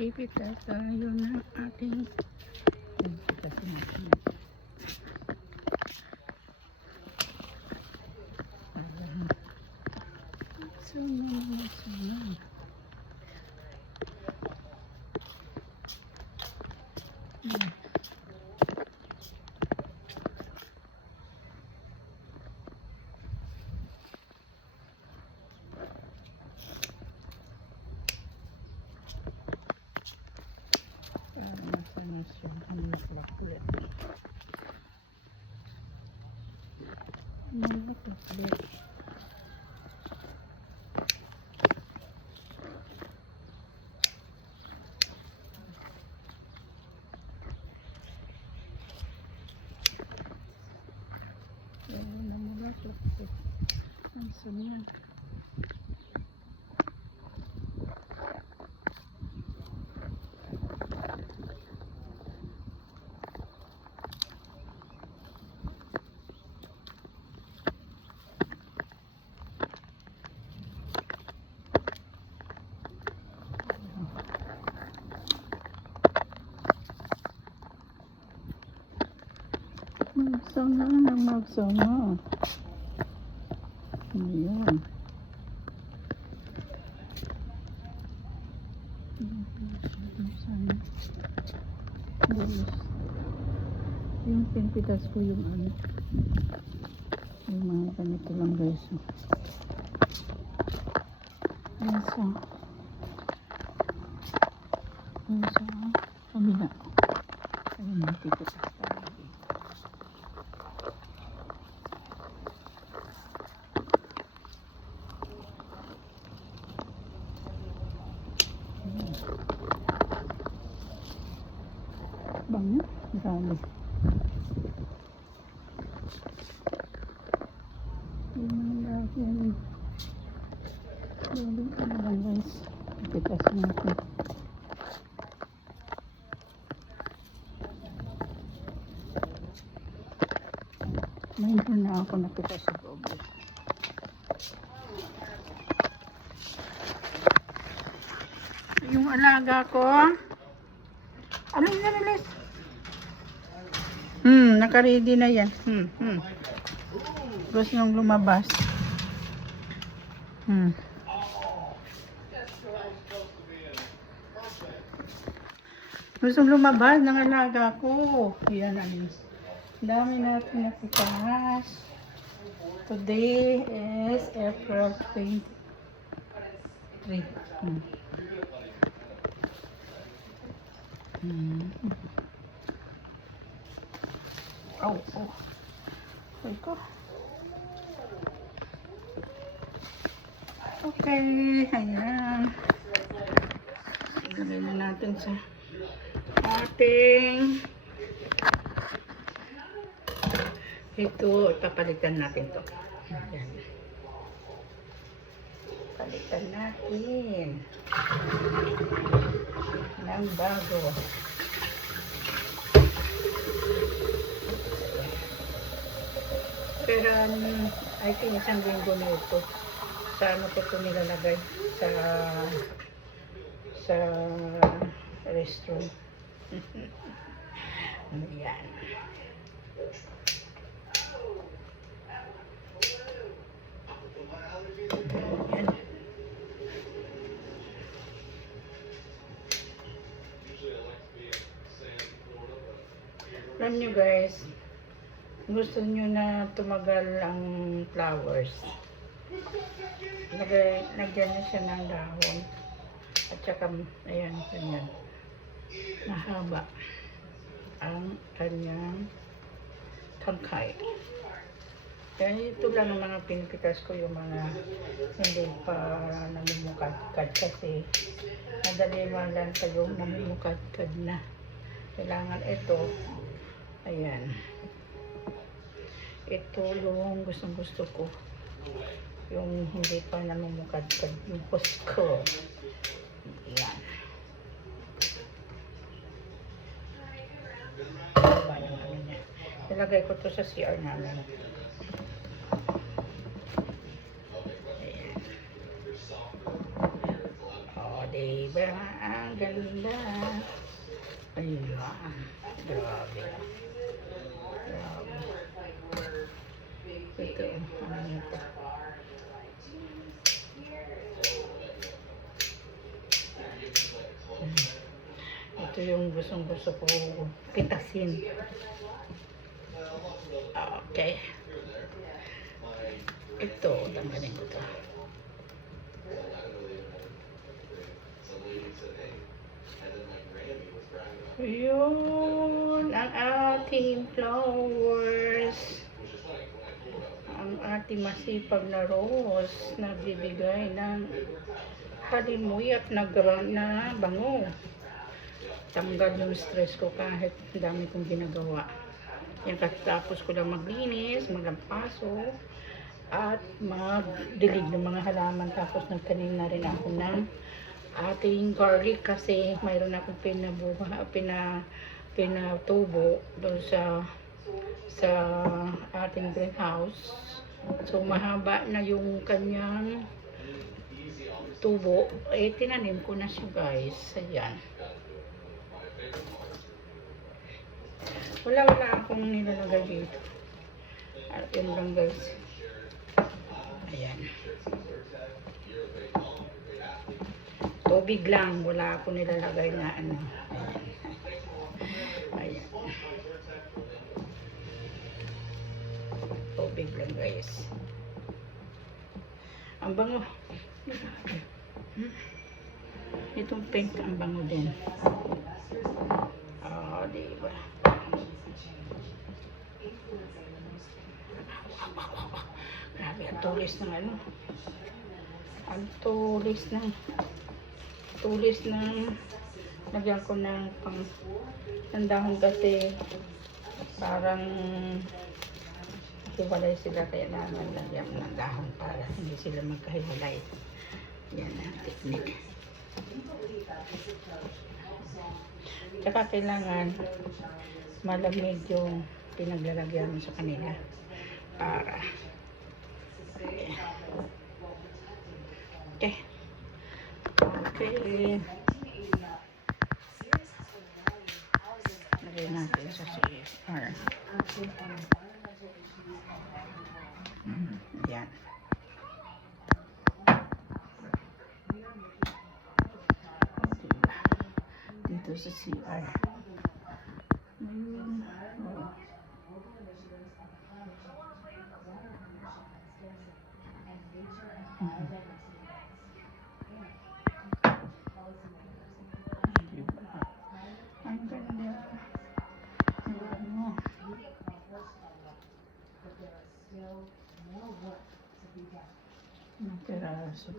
Pipita tayo ng ating sunod. Magsama ng magsama. Ayan. Yung pinpitas ko yung ano. Yung mga ganito lang guys. Ayan sa kamila. Ayan, nagpipitas tayo. Bango, marami. Yung lagi yung ano lang guys, ipitas natin. Mayroon na ako napitas sa loob. Yung alaga ko, alin na nilis? Naka-ready na yan. Gusto nung lumabas. Gusto lumabas ng alaga ko. Yan ang dami natin napitas. Today is April 23. Oh. Ito. Okay, ayan. Ilagay na natin sa ating ito, papalitan natin to. Ayan. Palitan natin ng bago. Pero I think isang linggo na ito. Sa ano ko ito nilalagay? Sa restroom. Ayan. Ayan. Alam nyo guys, gusto nyo na tumagal ang flowers. Nagyan na siya ng dahon. At saka, ayan, ganyan. Mahaba ang kanyang tangkay. Kaya ito lang ang mga pinipitas ko, yung mga hindi pa namumukadkad kasi madali man lang kayong namumukadkad na. Kailangan ito, ayan. Ito yung gustong-gusto ko. Yung hindi pa namumukadkad yung post ko. Ayan. Ilagay ko to sa CR namin. Ayan. Oh, diba? Diba? Ang ganda. Ayun. Grabe. Grabe. Ito, ano ito? Ito yung gustong-gusto ko pitasin. Okay. Ito, tanggalin ko to. Yun, ang ating flowers. Ang ating masipag na rose na bibigay ng halimoy at na bango. Tanggal yung stress ko kahit dami kong ginagawa. Yan, tapos ko lang maglinis, maglampaso, at magdilig ng mga halaman. Tapos nagtanim na rin ako ng ating garlic kasi mayroon akong pinatubo doon sa ating greenhouse. So mahaba na yung kanyang tubo. Tinanim ko na siya, guys. Ayan. Wala akong nilalagay dito. At yun lang, guys. Ayan. Tubig lang. Wala akong nilalagay na ano. Ayan. Tubig lang, guys. Ang bango. Itong pink, ang bango din. Diba? Grabe, ang tulis ng ano. Ang tulis ng lagyan ko ng dahon kasi parang hiwalay sila, kaya naman lagyan ng dahon para hindi sila magkahiwalay. Yan ang technique. Tsaka kailangan malamig yung pinaglalagyan mo sa kanila para okay. Lagay natin sa CFR. Yan. Dito sa CR. Ang ganda. Ang peraso.